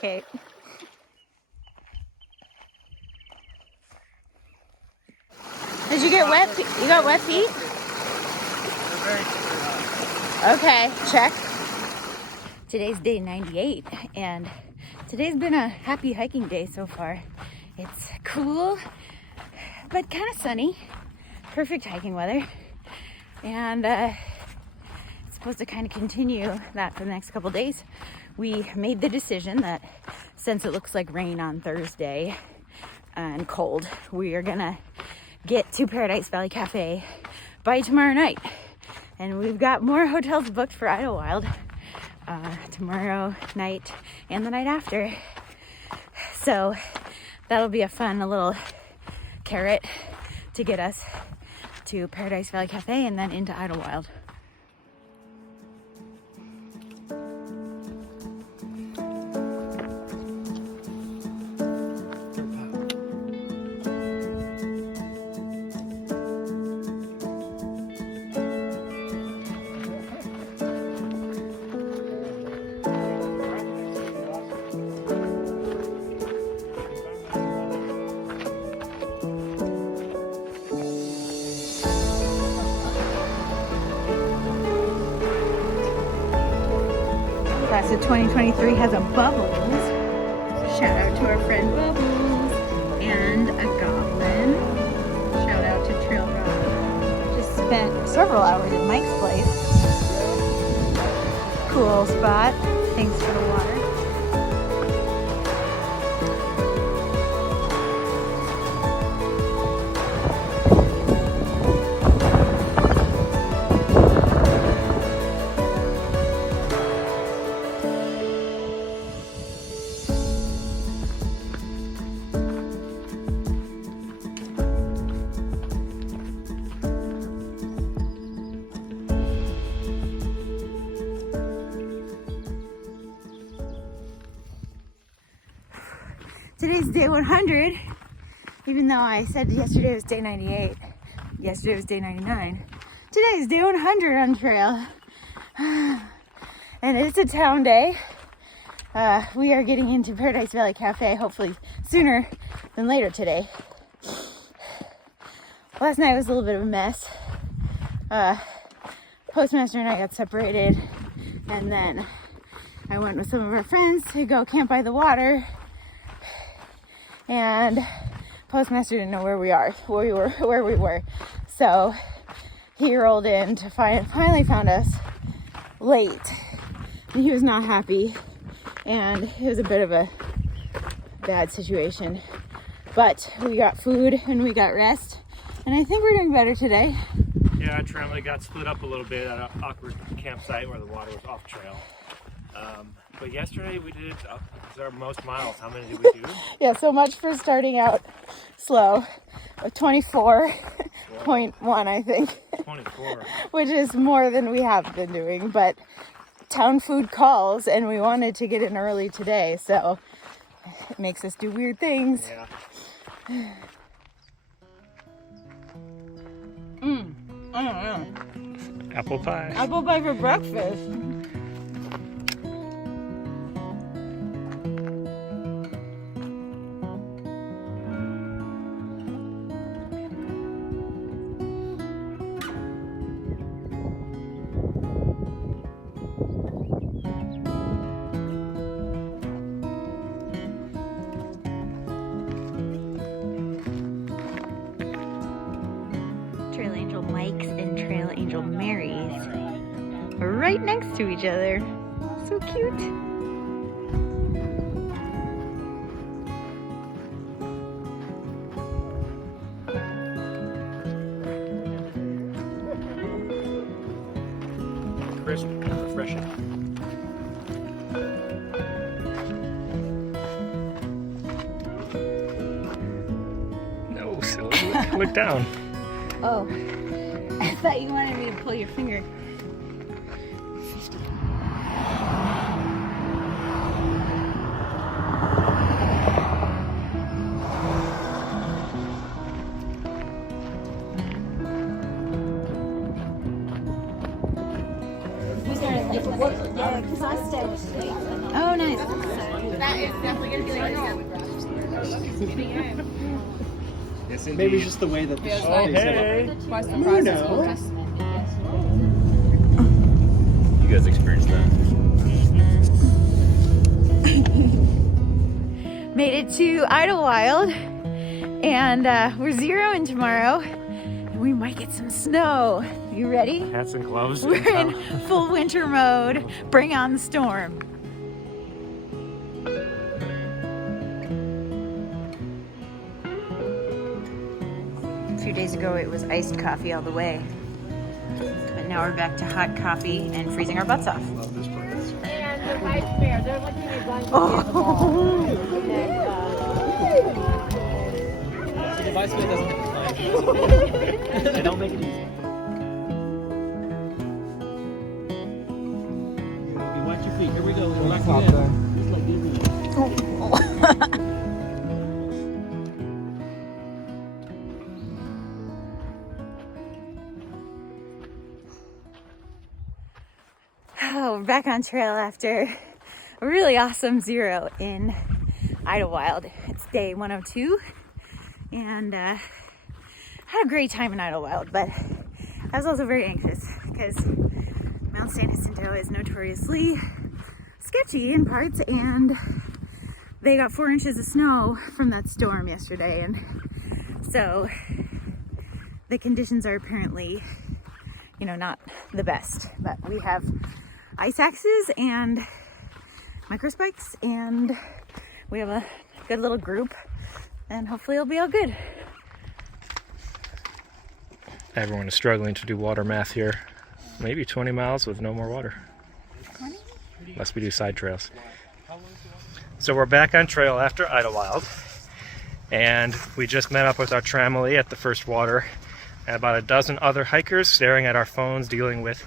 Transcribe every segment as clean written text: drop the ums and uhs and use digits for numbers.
Kate. Did you get wet? You got wet feet? Okay, check. Today's day 98, and today's been a happy hiking day so far. It's cool, but kind of sunny. Perfect hiking weather. And it's supposed to kind of continue that for the next couple days. We made the decision that since it looks like rain on Thursday and cold, we are gonna get to Paradise Valley Cafe by tomorrow night. And we've got more hotels booked for Idlewild tomorrow night and the night after. So that'll be a fun little carrot to get us to Paradise Valley Cafe and then into Idlewild. Class of 2023 has a Bubbles. Shout out to our friend Bubbles. And a Goblin. Shout out to Trail Rod. Just spent several hours at Mike's place. Cool spot. Thanks for the water. Today's day 100, even though I said yesterday was day 98, yesterday was day 99. Today is day 100 on trail, and it's a town day. We are getting into Paradise Valley Cafe, hopefully sooner than later today. Last night was a little bit of a mess. Postmaster and I got separated, and then I went with some of our friends to go camp by the water. And Postmaster didn't know where we were. So he rolled in to finally found us late. And he was not happy. And it was a bit of a bad situation. But we got food and we got rest. And I think we're doing better today. Yeah, our trail got split up a little bit at an awkward campsite where the water was off trail. But yesterday we did our most miles. How many did we do? Yeah, so much for starting out slow. 24.1, I think. 24. Which is more than we have been doing. But town food calls, and we wanted to get in early today, so it makes us do weird things. Yeah. I don't know. Apple pie. Apple pie for breakfast. Trail Angel Mike's and Trail Angel Mary's are right next to each other. So cute. Crisp and refreshing. No, silly. Look down. Oh, I thought you wanted me to pull your finger. 50. Oh, nice. That is definitely going to be like Yes, indeed. Maybe it's just the way that the Feels show like- is. Hey. Twice the price of school bus. You guys experienced that? Made it to Idlewild, and we're zeroing tomorrow. And we might get some snow. You ready? Hats and gloves. We're in full winter mode. Bring on the storm. A few days ago it was iced coffee all the way. But now we're back to hot coffee and freezing our butts off. And the vice mayor, they're looking at going to Oh. So the vice mayor doesn't have time. They don't make it easy. You watch your feet. Here we go. We're lock you in. Just like everyone. Oh, we're back on trail after a really awesome zero in Idlewild. It's day 102, and had a great time in Idlewild, but I was also very anxious because Mt San Jacinto is notoriously sketchy in parts, and they got 4 inches of snow from that storm yesterday, and so the conditions are apparently, you know, not the best, but we have ice axes and microspikes, and we have a good little group, and hopefully it'll be all good. Everyone is struggling to do water math here. Maybe 20 miles with no more water. 20? Unless we do side trails. So we're back on trail after Idlewild, and we just met up with our tramily at the first water and about a dozen other hikers staring at our phones, dealing with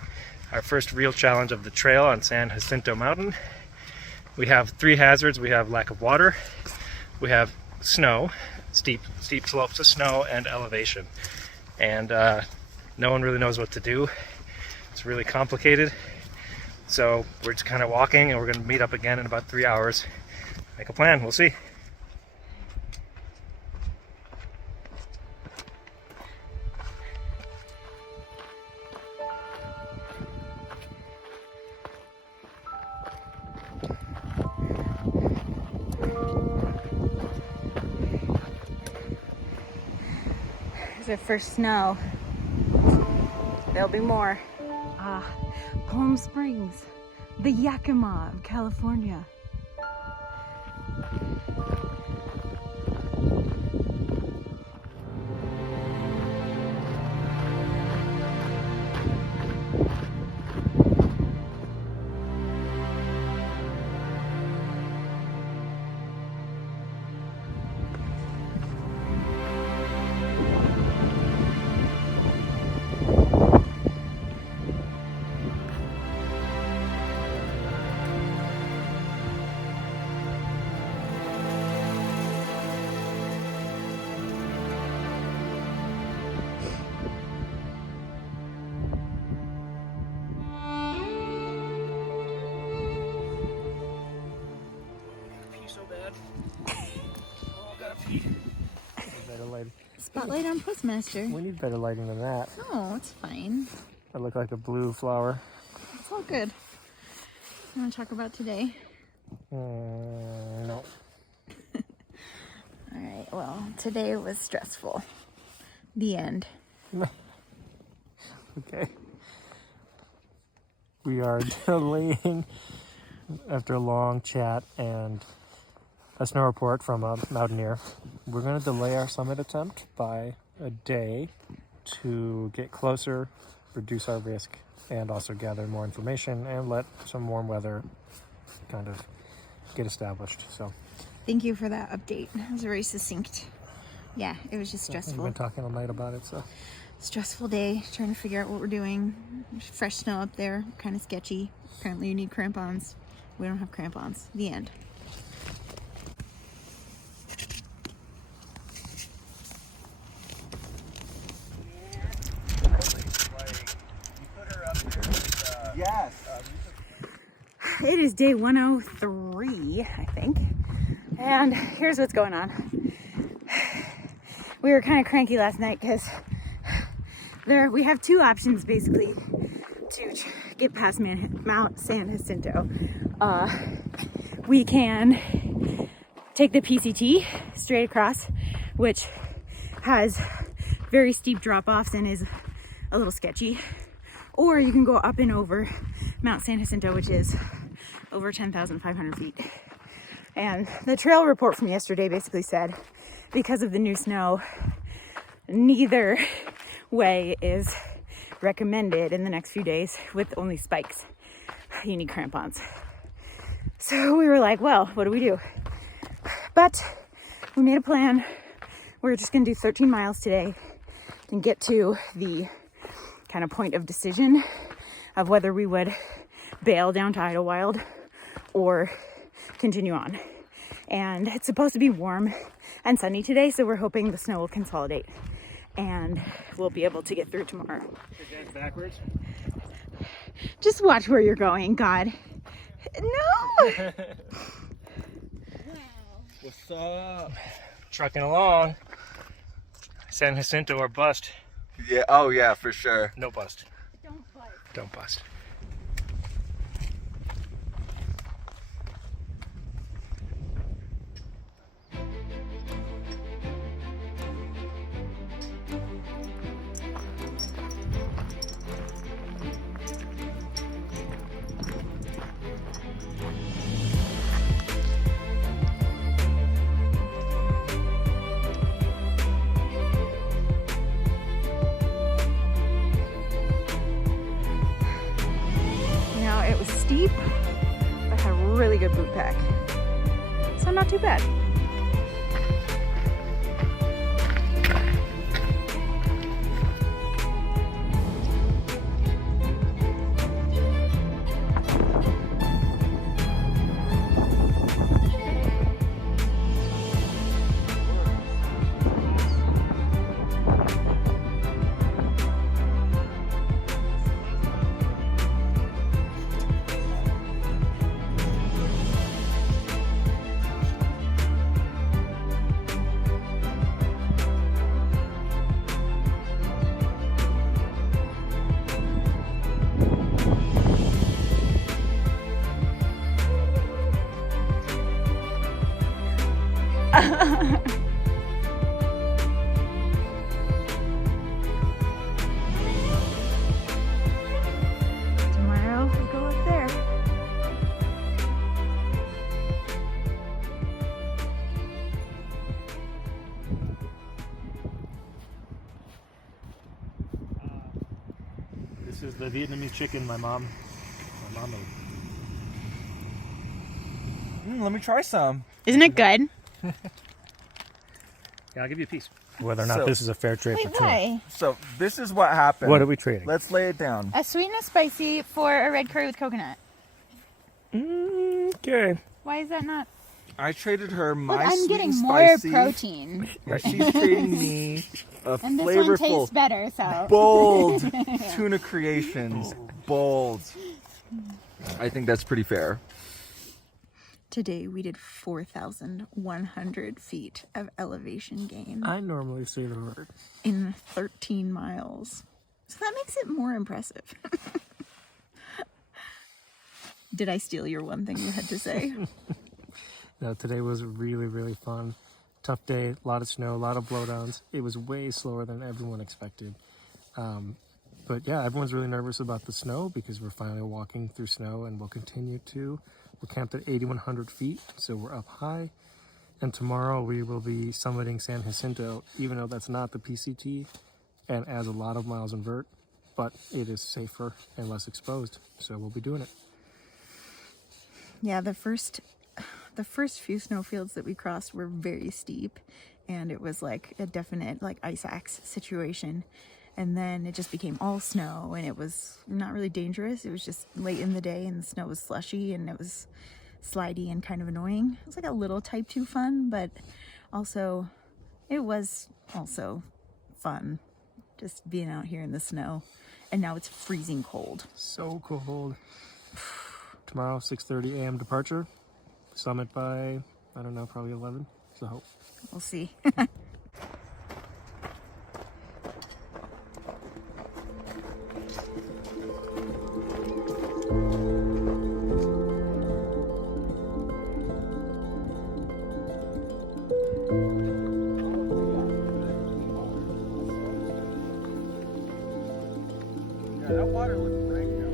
our first real challenge of the trail on San Jacinto Mountain. We have 3 hazards. We have lack of water, we have snow, steep slopes of snow, and elevation. And no one really knows what to do. It's really complicated. So we're just kind of walking, and we're going to meet up again in about 3 hours. Make a plan. We'll see. Here's our first snow. There'll be more. Palm Springs, the Yakima of California. Better lighting. Spotlight on Postmaster. We need better lighting than that. Oh, it's fine. I look like a blue flower. It's all good. You want to talk about today? No. All right, well, today was stressful. The end. Okay. We are delaying after a long chat and a snow report from a mountaineer. We're going to delay our summit attempt by a day to get closer, reduce our risk, and also gather more information and let some warm weather kind of get established. So Thank you for that update. It was very succinct. Yeah, it was just we've stressful. been talking all night about it. So Stressful day, trying to figure out what we're doing. There's fresh snow up there, kind of sketchy. Apparently you need crampons. We don't have crampons. The end. Yes. It is day 103. PCT, I think. And here's what's going on. We were kind of cranky last night because we have two options basically to get past Mt San Jacinto. We can take the PCT straight across, which has very steep drop-offs and is a little sketchy. Or you can go up and over Mt San Jacinto, which is over 10,500 feet. And the trail report from yesterday basically said, because of the new snow, neither way is recommended in the next few days with only spikes. You need crampons. So we were like, well, what do we do? But we made a plan. We're just gonna do 13 miles today and get to the kind of point of decision of whether we would bail down to Idlewild or continue on. And it's supposed to be warm and sunny today, so we're hoping the snow will consolidate and we'll be able to get through tomorrow. Backwards. Just watch where you're going, God. No! What's up? Trucking along. San Jacinto or bust. Yeah, oh yeah, for sure. No bust. Don't bite. Don't bust. It was steep, but had a really good boot pack. So not too bad. Tomorrow we'll go up there. This is the Vietnamese chicken my mom made. Let me try some. Isn't it good? Yeah, I'll give you a piece. Whether or not So- this is a fair trade for tuna. Why? So this is what happened. What are we trading? Let's lay it down. A sweet and a spicy for a red curry with coconut. Okay. Why is that not? I traded her my Look, I'm sweet getting and more spicy. protein. She's trading me a And this one tastes flavorful, better, so. bold tuna creations. Bold. I think that's pretty fair. Today we did 4,100 feet of elevation gain I normally say the word. in 13 miles. So that makes it more impressive. Did I steal your one thing you had to say? No, today was really, really fun. Tough day, a lot of snow, a lot of blowdowns. It was way slower than everyone expected. But yeah, everyone's really nervous about the snow because we're finally walking through snow and we'll continue to. We're camped at 8,100 feet, so we're up high. And tomorrow we will be summiting San Jacinto, even though that's not the PCT and adds a lot of miles in vert, but it is safer and less exposed, so we'll be doing it. Yeah, the first few snowfields that we crossed were very steep, and it was like a definite like ice axe situation. And then it just became all snow, and it was not really dangerous. It was just late in the day, and the snow was slushy, and it was slidey and kind of annoying. It was like a little type 2 fun, but also it was also fun just being out here in the snow. And now it's freezing cold. So cold. Tomorrow, 6:30 a.m. departure. Summit by, I don't know, probably 11. So We'll see. Yeah, that water looks great now.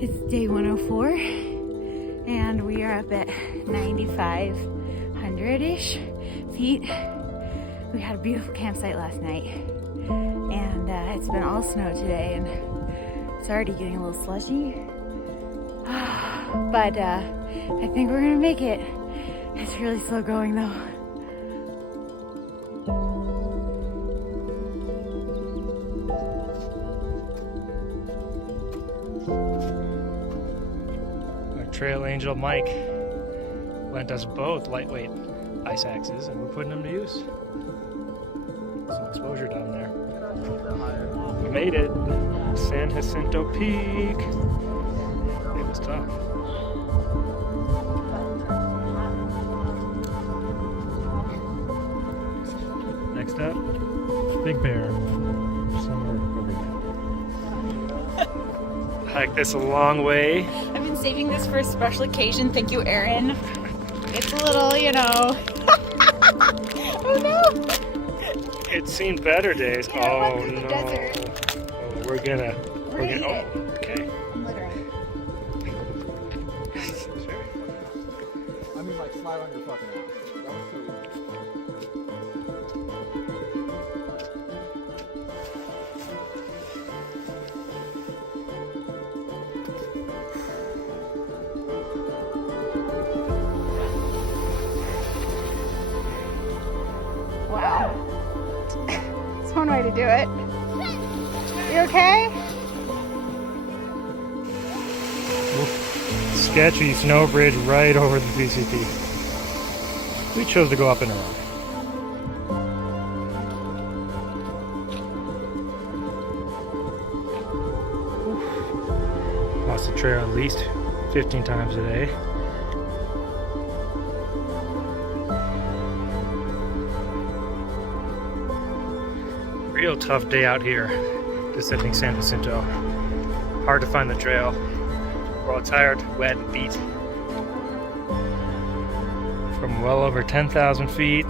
It's day 104 and we are up at 9,500-ish feet. We had a beautiful campsite last night and it's been all snow today and it's already getting a little slushy. But I think we're gonna make it. It's really slow going though. Trail Angel Mike lent us both lightweight ice axes and we're putting them to use. Some exposure down there. We made it. San Jacinto Peak. It was tough. Next up, Big Bear. Somewhere over there. Hike this a long way. I've been saving this for a special occasion. Thank you, Erin. It's a little, you know. Oh no! It's seen better days. Yeah, Oh welcome to the no! desert. Oh, we're gonna. eat it. Oh, okay. I'm littering. Sure. I mean, like, slide on your fucking ass. That was so weird. Wow. That's one way to do it. You okay? Sketchy snow bridge right over the PCT. We chose to go up and around. Lost the trail at least 15 times a day. Real tough day out here, descending San Jacinto. Hard to find the trail. We're all tired, wet, and beat. From well over 10,000 feet,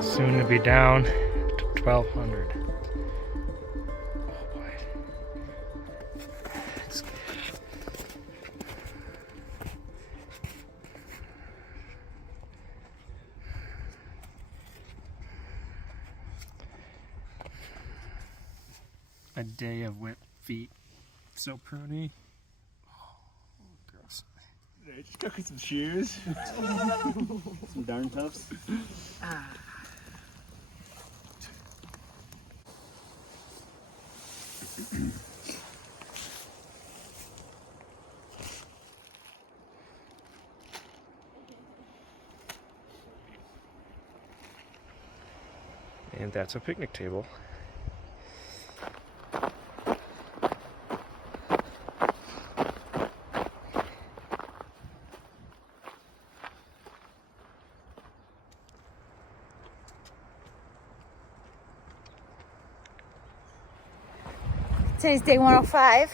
soon to be down to 1,200. Oh boy. A day of wet feet. So pruny. Oh, gross. I just got some shoes. Some darn toughs. And that's a picnic table. Today's day 105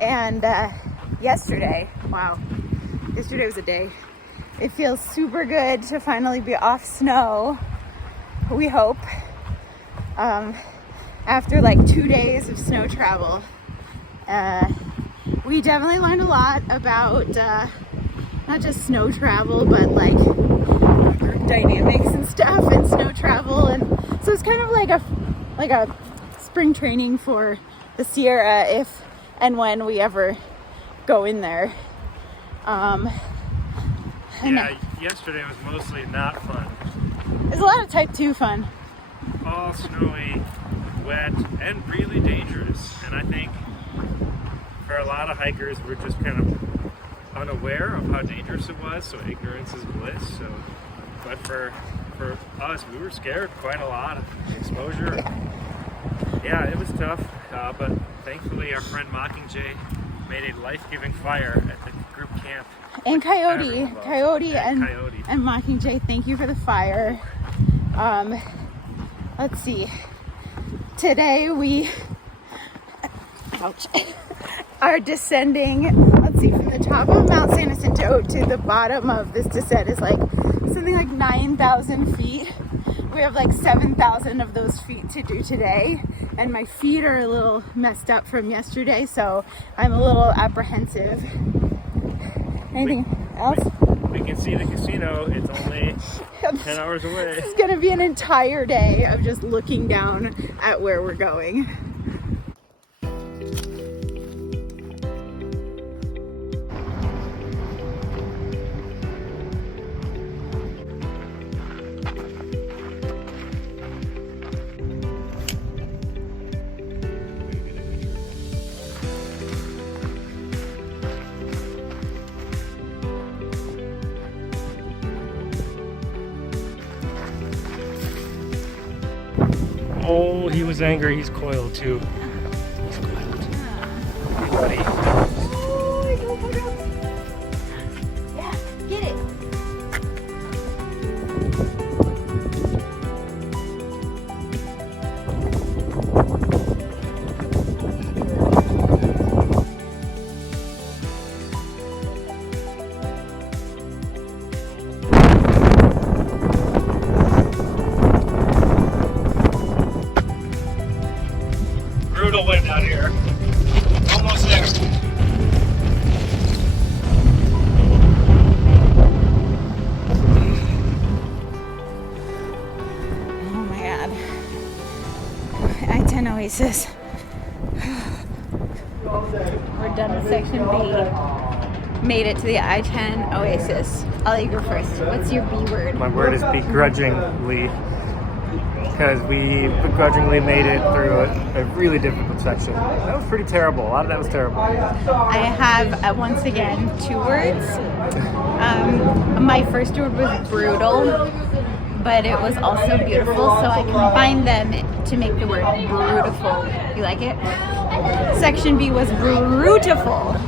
and yesterday, wow, yesterday was a day. It feels super good to finally be off snow, we hope, after like 2 days of snow travel. We definitely learned a lot about not just snow travel, but like group dynamics and stuff and snow travel, and so it's kind of like a spring training for the Sierra if and when we ever go in there. Yeah, yesterday was mostly not fun. There's a lot of type 2 fun. All snowy, wet, and really dangerous. And I think for a lot of hikers, we're just kind of unaware of how dangerous it was, so ignorance is bliss. So, but for us, we were scared quite a lot. Exposure. Yeah, it was tough, but thankfully our friend Mockingjay made a life-giving fire at the group camp. And Coyote, Very well. Coyote and Coyote. and Mockingjay, thank you for the fire. Let's see. Today we ouch, are descending. Let's see, from the top of Mt San Jacinto to the bottom of this descent is like something like 9,000 feet. We have like 7,000 of those feet to do today, and my feet are a little messed up from yesterday, so I'm a little apprehensive. Anything else? We can see the casino. It's only 10 hours away. This is gonna be an entire day of just looking down at where we're going. Oh, he was angry. He's coiled too. He's coiled. Hey, buddy. Yeah, get it. Brutal wind out here. Almost there. Oh my god. I-10 Oasis. We're done with section B. Made it to the I-10 Oasis. I'll let you go first. What's your B word? My word is begrudgingly, because we begrudgingly made it through a really difficult section. That was pretty terrible. A lot of that was terrible. I have, once again, 2 words. My first word was brutal, but it was also beautiful, so I combined them to make the word beautiful. You like it? Section B was brutiful.